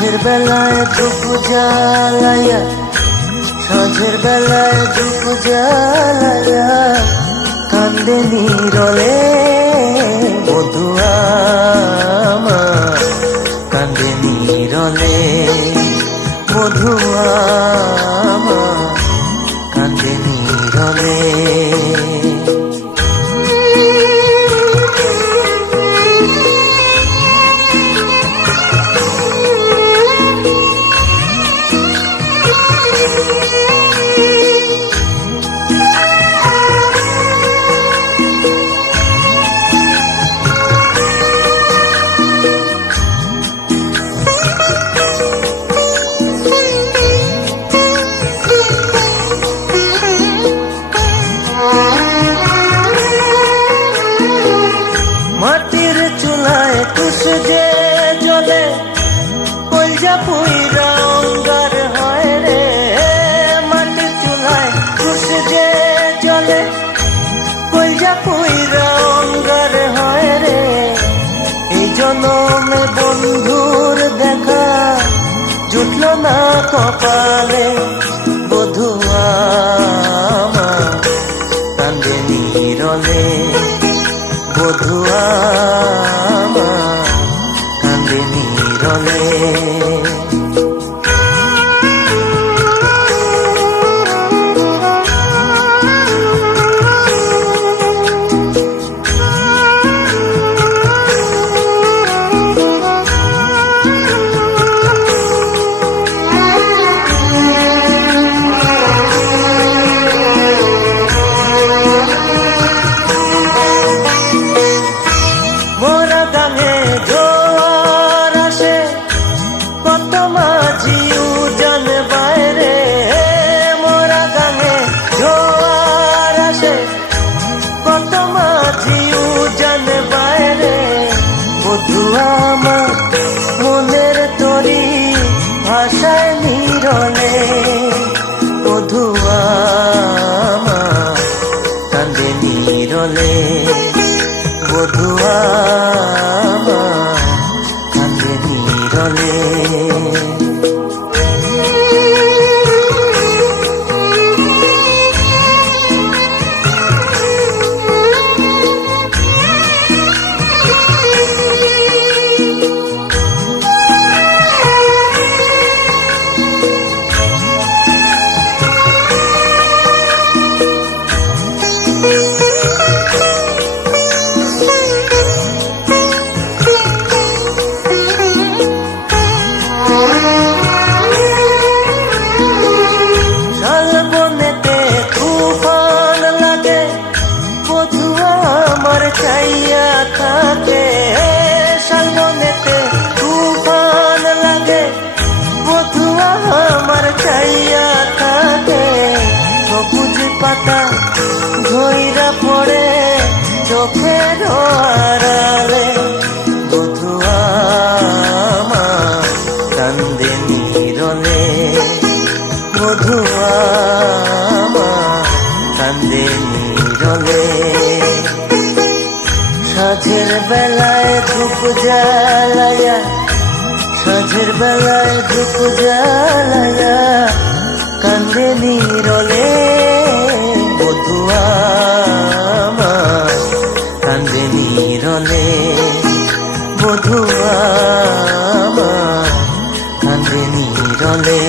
সাঁঝের বেলায় ধূপ জ্বালাইয়া, সাঁঝের বেলায় ধূপ জ্বালাইয়া কান্দে নীরলে বধুয়া আমার, কান্দে নীরলে বধুয়া আমার, কান্দে নীরলে। মাটির চুলায় কুশ যে জ্বলে, কলজা পুইরা অঙ্গার হয় রে। মাটির চুলায় কুশ যে জ্বলে, কলজা পুইরা অঙ্গার হয় রে। এই জনমে বন্ধুর দেখা জুটল না কপালে, বধুয়া আমার, কান্দে নীরলে বধুয়া আমার, কান্দে নীরলে। বধুয়া আমার মনের তরি ভাষায় নীরলে, বধুয়া আমার, কান্দে নীরলে বধুয়া আমার, কান্দে নীরলে। চাইয়া থাকে শালবনেতে তুফান লাগে, বধুয়া আমার চাইয়া থাকে। সবুজ পাতা ঝইরা পড়ে চোখের আড়ালে, বধুয়া আমার, কান্দে নীরলে বধুয়া আমার, কান্দে নীরলে। সাঁঝের বেলায় ধূপ জ্বালাইয়া, সাঁঝের বেলায় ধূপ জ্বালাইয়া কান্দে নীরলে বধুয়া আমার, কান্দে নীরলে বধুয়া আমার, কান্দে নীরলে।